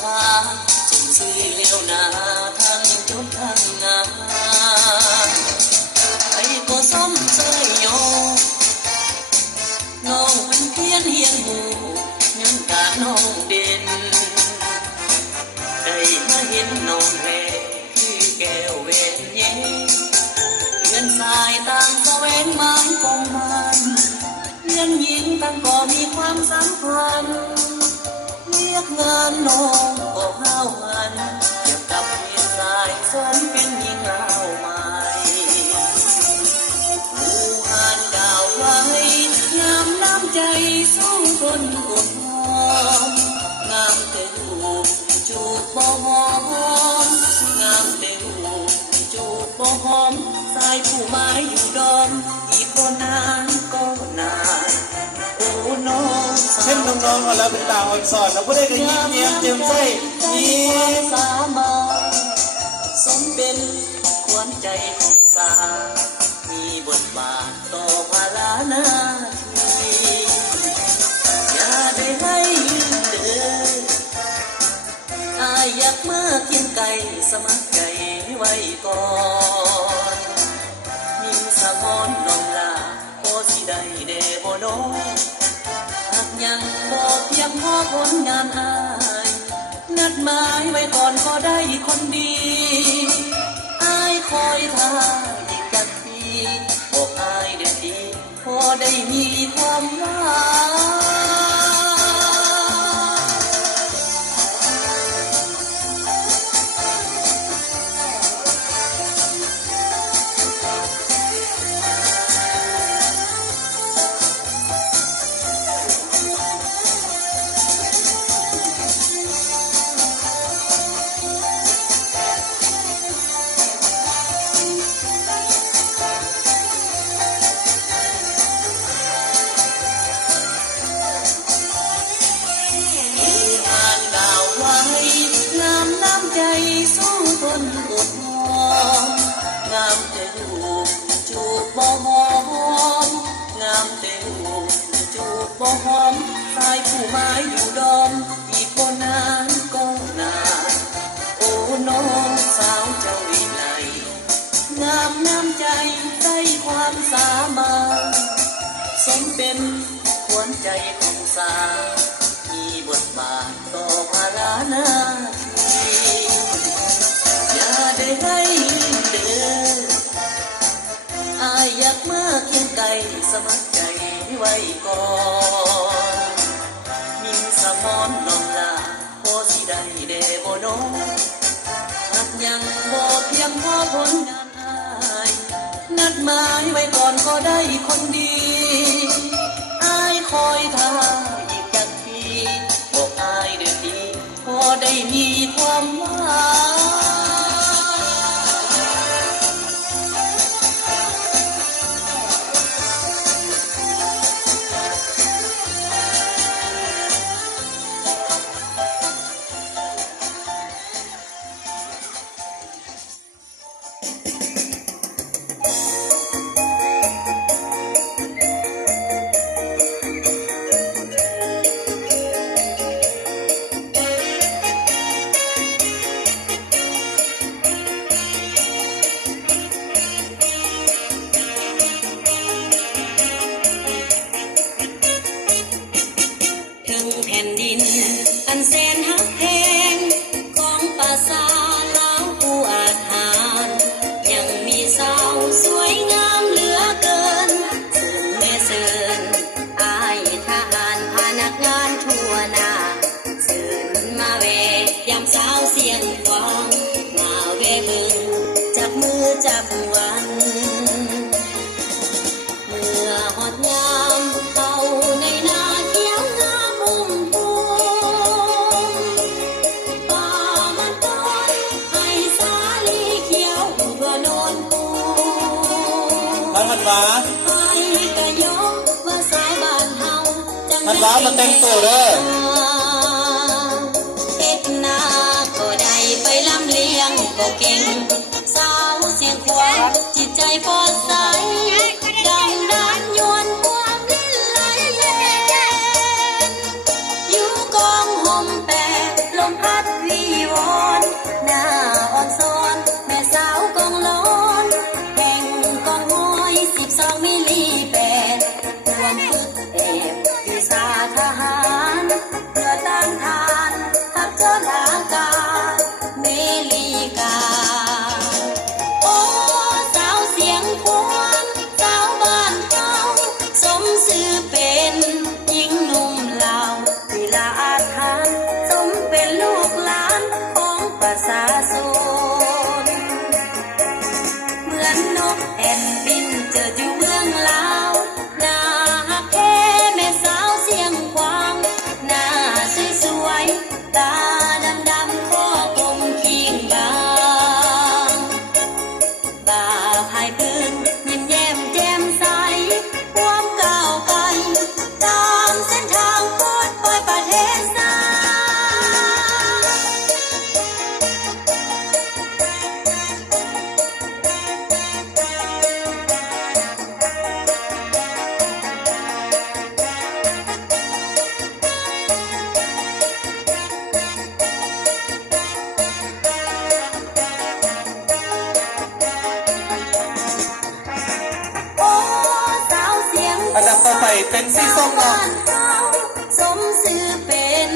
ทาจนซื้อเลี้ยวหน้าทั้งจบทั้งงานไอ้ก็ซ้ำเสยโยน้องมันเพี้ยนเฮียนหูยังกาน้องเด่นได้มาเห็นน้องแรกคือแก้วเวนเย็นเงินสายต่างก็เว้นไม้ปองมันเพื่อนหญิงต่างก็มีความสำคัญเรียกงานน้องก็ห้าวหันเกี่ยวกับเพียสายสมเป็นหญิงเอาใหม่ผู้อ่านกล่าวไว้งามน้ำใจสู้คนอดทนงามแต่รูปจูบบ่หอมงามแต่รูปจูบบ่หอมสายผู้ไม้อยู่ดอมอีกคนนานก็นานโอ้น้องเช่นน้องๆมาแล้วเป็นต่างอักษรแล้วก็ได้กันยิ้มแย้มเจียมใสยิ้มสามาสมเป็นขวัญใจของสามีบทบาทต่อภาระหน้าที่อย่าได้ให้ยืนเดินอายอยากมาเคียงไก่สมัครใจไว้ก่อนนิ่งสะมอนน้องลาพอสิได้เดบ่น้องหากยังบ่เพียงพอผลงานอายนัดหมายไว้ก่อนก็ได้คนดีอายคอยท่าอีกจักปีบอกอายเดี๋ยวดีพอได้มีความหวังสู้ทนอดทนงามแต่รูปจูบบ่หอมงามแต่รูปจูบบ่หอมสายผู้ไม้อยู่ดอมอีกบ่นานก็นานโอ้น้องสาวเจ้าวิไลงามน้ำใจใจความสามารถสมเป็นขวัญใจของสาวมีบทบาทต่อภาระหน้าได้ให้เดินอายอยากมาเคียงไก่สมัครใจไว้ก่อนยิ่งสะมอนน้องลาพอสิได้เดบ่น้องหากยังบ่เพียงพอผลงานอายนัดหมายไว้ก่อนก็ได้คนดีอายคอยท่าอีกจักทีบอกอายเดี๋ยวดีพอได้มีความหวังแผ่นดินอันแสนฮักแพงของป่าสาลาวผู้อาถรรพ์ยังมีสาวสวยงามเหลือเกินซึ่งแม่เสินอายทหารพนักงานทั่วหน้าซึ่งมาแวะยามสาวเสียงฟังมาแวะเบิ่งจับมือจับวันเมื่อฮอดยามเขาในนาเขียวงามมุมปูป่ามันต้นให้สาลีเขียวเพื่อนอนปูทันวาให้กะยกว่าสายบ้านเฮาทันวามาแต่งตัวเด้อเฮ็ดนาก็ได้ไปลำเลียงก็เก่งสาวเสียงควายจิตใจพอใสดังดานยวนความลิ้นไหลเย็นอยู่กองห่มแปรลมพัด สีส้มเนาะ สมสื่อเป็น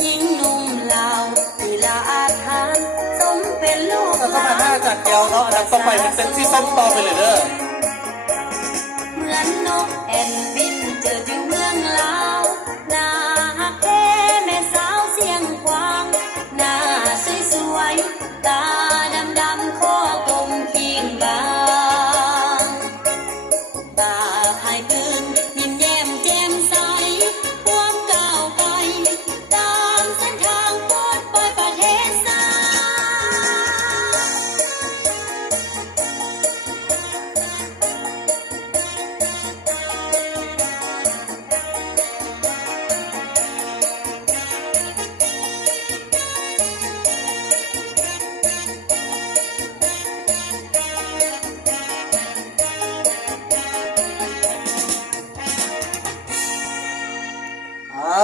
หญิงหนุ่มลาวที่ละอาถรรพ์สมเป็นลูก แล้วก็มาหน้าจากแก้วเนาะอันดับต่อไปมันเป็นสีส้มต่อไปเลยเด้อ เหมือนนกแอ่นบินเจอถึงเมืองลาวหน้าฮักแท้แม่สาวเสียงกวางหน้าสวยๆตาดำๆคอกลมเคียงบางตาพายคืนยิ้มแย้มแจ่มใสความก้าวไปตามเส้นทางปลอดปลอยประเทศไทย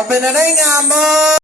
เป็นอะไรงามบ่